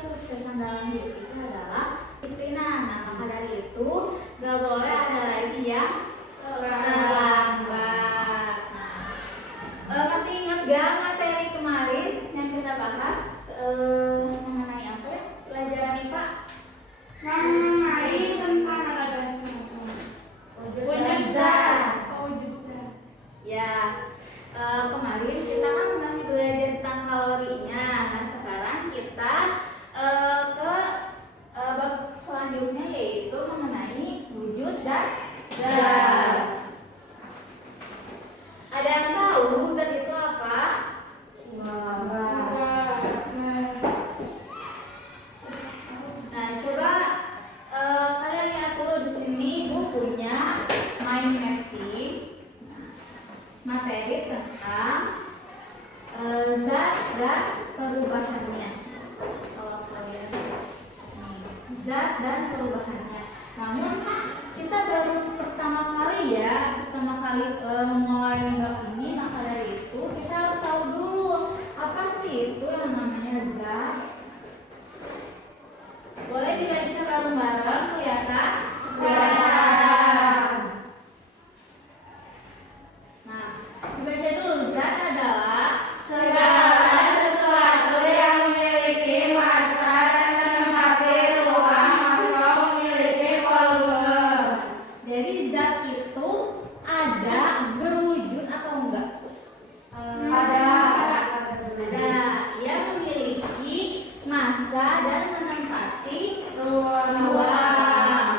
kesuksesan dalam hidup itu adalah disiplinan. Nah, maka dari itu gak boleh ada lagi yang terlambat. Nah, masih ingat gak materi kemarin yang kita bahas mengenai apa ya? Pelajaran IPA? Mengenai tentang ada wujud zat. Ya, kemarin kita kan masih belajar tentang kalorinya. Nah, sekarang kita ke bab selanjutnya, yaitu mengenai wujud dan zat. Ada yang tahu zat itu apa? Nah, coba kalian lihat dulu di sini bukunya Mind Mapping, materi tentang zat dan perubahannya. Kalau kalian zat dan perubahannya. Namun kita baru pertama kali memulai bab ini, maka dari itu kita harus tahu dulu apa sih itu yang namanya zat. Boleh dibaca bareng-bareng, kelihatan? Nah, dibaca dulu. Zat adalah segala sesuatu yang memiliki massa dan menempati ruang atau memiliki volume. Jadi zat itu ada, berwujud atau enggak? Ada. Ia memiliki massa dan menempati Ruang.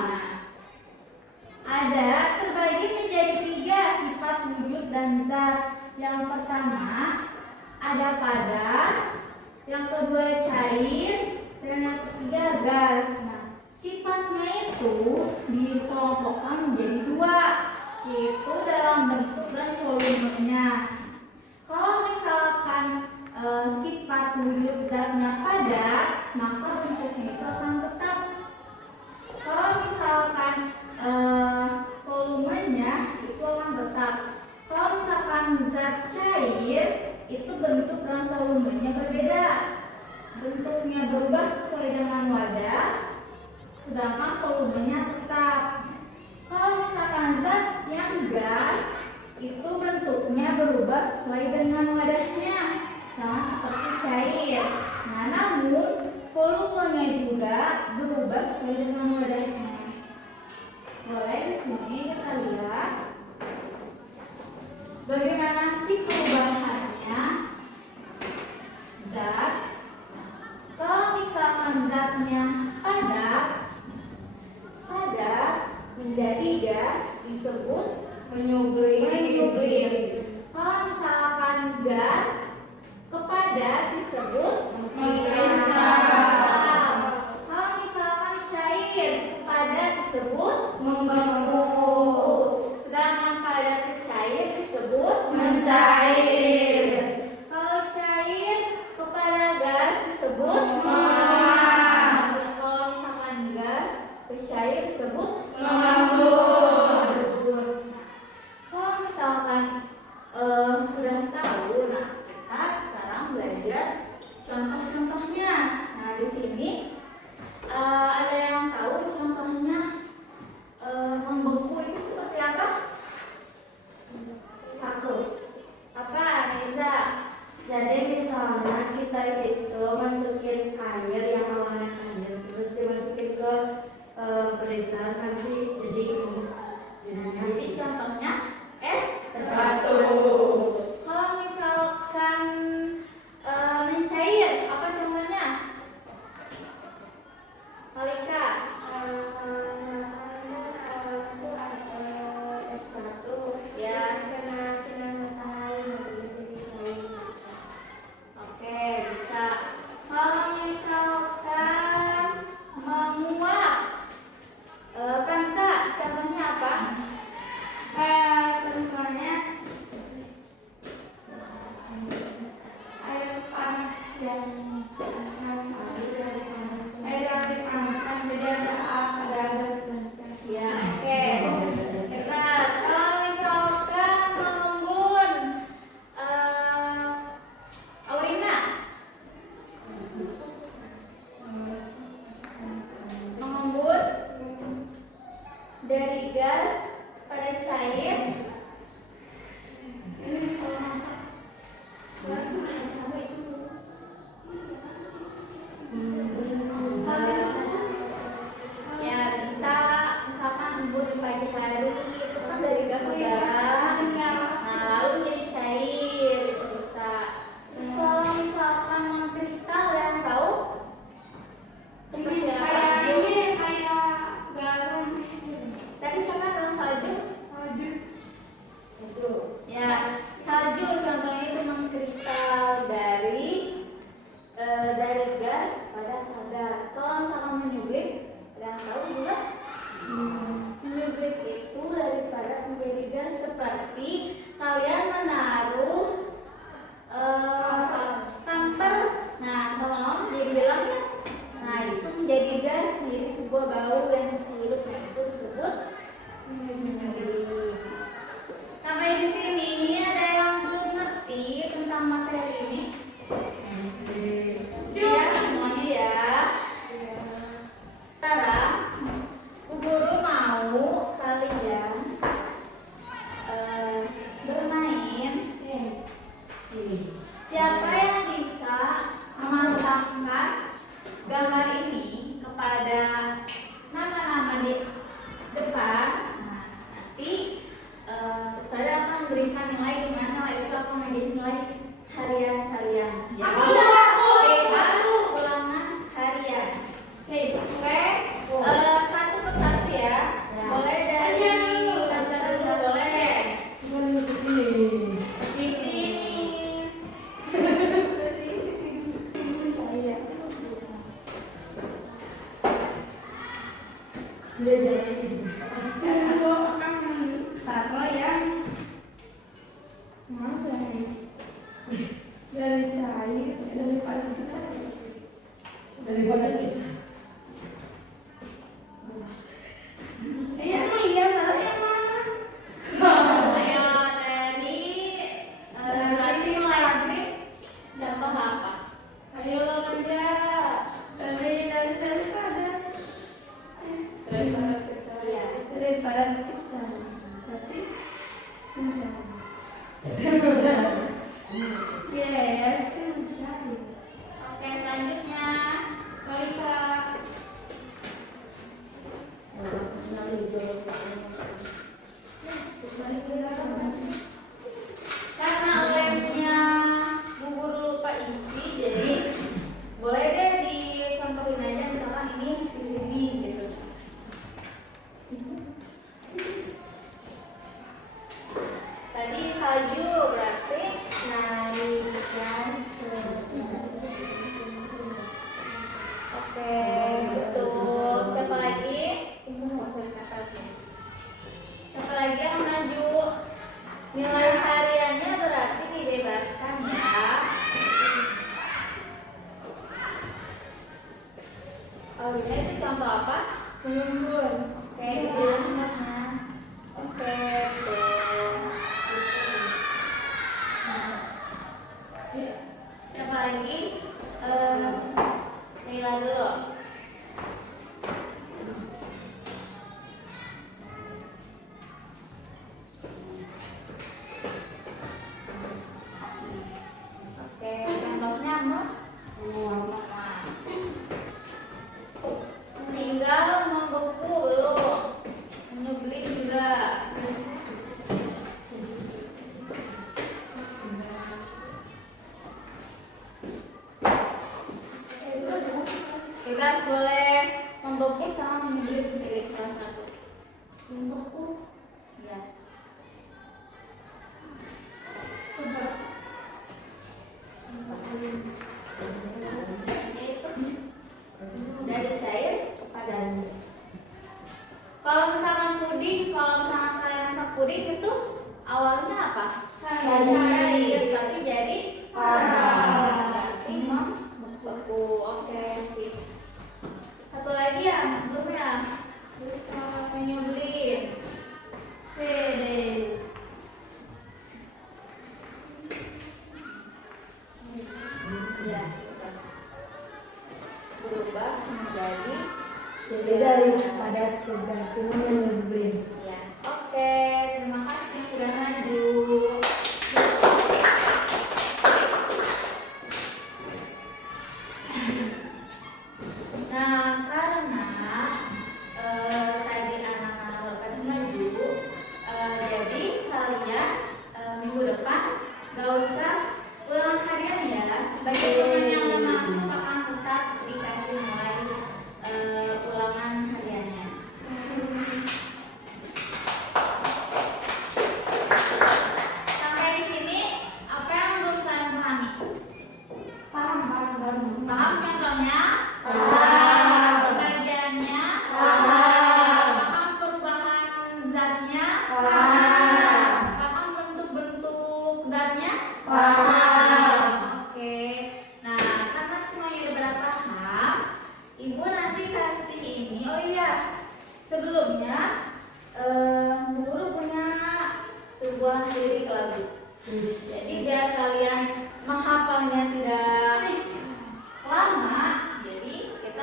Nah, ada terbagi menjadi 3 sifat wujud dan zat. Yang pertama ada padat, yang kedua cair, dan yang ketiga gas. Nah, sifatnya itu dikelompokkan menjadi 2, yaitu dalam bentuk dan volumenya. Kalau misalkan sifat wujud zatnya padat, maka bentuknya itu akan tetap. Kalau misalkan volumenya itu akan tetap. Kalau misalkan zat cair, itu bentuk dan volumenya berbeda. Bentuknya berubah sesuai dengan wadah, sedangkan volumenya tetap. Kalau misalkan zat yang gas, itu bentuknya berubah sesuai dengan wadahnya, sama seperti cair. Nah, namun volumenya juga berubah sesuai dengan wadahnya. Boleh di sini kita lihat bagaimana sih perubahannya zat. Kalau misalkan zatnya padat menjadi gas disebut menyublim. Kalau misalkan gas ke padat disebut mengkristal. Kalau misalkan cair padat disebut membeku. Sedangkan padat ke cair disebut mencair. Kalau cair kepada gas disebut menguap. Kalau misalkan gas ke cair disebut mengembur. Kalau misalkan sudah tahu, nah kita sekarang belajar contoh-contohnya. pada kadar. Kalau misalkan menyublim, ada yang tahu juga? Menyublim itu daripada menjadi gas seperti kalian menaruh kamper. Nah, kalau jadi gelang ya. Nah, itu menjadi gas, menjadi sebuah bau yang hidup. Nah, itu disebut menyublim. Sampai di sini ada yang belum ngerti tentang materi ini? Ya, semuanya ya. Sekarang Bu Guru mau kalian bermain. Siapa yang bisa memasangkan gambar ini kepada nama-nama di depan? Nah, nanti saya akan memberikan nilai di mana itu akan menjadi nilai harian kalian. Ya. Ulangan harian. Oke. Satu persatu ya. Boleh dari Tante dulu, boleh. Di sini. Daripada kita. Ayo dari berarti mulai grip contoh apa? Ayo kerja. Daripada kita. Berarti mencari. Yes, mencari. Oke, selanjutnya. Baik, Kak. Karena lemnya Bu Guru lupa isi, jadi boleh deh dicontohin aja misalkan ini di sini gitu. Tadi salju berarti narikan. Oke, betul. Siapa lagi? Siapa lagi yang maju? Nilai hariannya berarti dibebaskan ya. Oh, ini itu contoh apa? Belum. Oke, gimana? Oke, tuh. Siapa lagi? Nila dulu. Oke, contohnya apa? Tinggal membeku belum? Menyublim juga. Bebas boleh membeku sama menyublim dari salah satu. Membeku. Ya. Dari cair kepada puding. Kalau misalkan kalian masak puding itu awalnya apa? Cair, tapi jadi berarti membeku. Oke, sip. Satu lagi ya, belum ya? Menyublim. Ya, berubah menjadi daripada tugas ini menyublim. ya. Oke, terima kasih sudah maju. Nah, karena tadi anak-anak berkat maju, jadi kalian minggu depan gak usah ulang harian ya. Bagi teman yang gak masuk akan tetap dikasih nilai ulangan hariannya.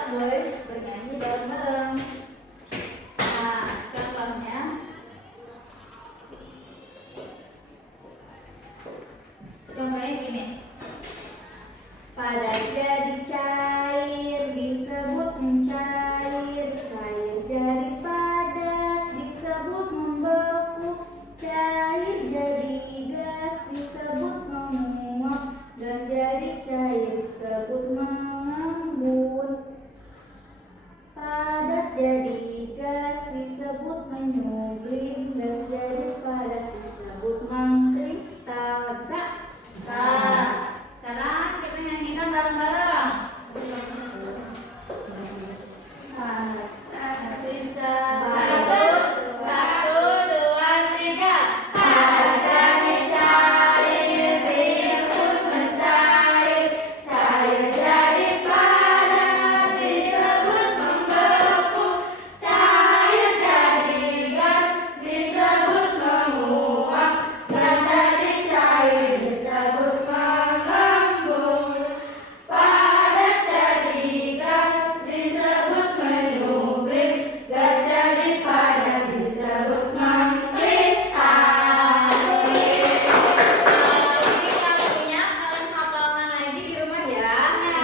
boleh bernyanyi bareng-bareng. Nah, contohnya gini. Padat jadi cair disebut mencair, cair jadi padat disebut membeku, cair jadi gas disebut menguap, gas jadi cair disebut mengembun, padat jadi gas disebut menyublim, gas jadi padat disebut mengkristal. Bisa? Sekarang kita nyanyikan bareng-bareng. Satu, dua, tiga. Padat jadi cair disebut mencair, cair jadi padat disebut membeku, cair jadi gas disebut menguap, gas jadi cair disebut mengembun, padat jadi gas disebut menyublim, gas jadi padat disebut mengkristal. Ini lagunya kalian hafalkan lagi di rumah ya.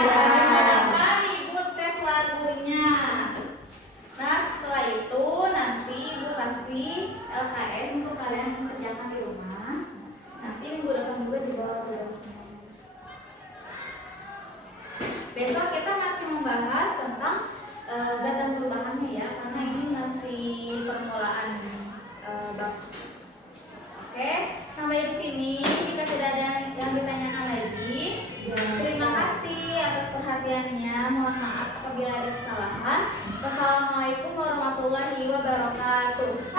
Jangan lupa ibu tes lagunya. Nah, setelah itu nanti ibu kasih LKS untuk kalian mengerjakan di rumah. Nanti minggu depan juga dibawa tugasnya. Besok kita masih membahas tentang zat dan perubahannya ya, karena ini masih permulaan bab. Oke, sampai di sini. Jika tidak ada yang ditanyakan lagi, terima kasih atas perhatiannya. Mohon maaf apabila ada kesalahan. Wassalamualaikum warahmatullahi wabarakatuh.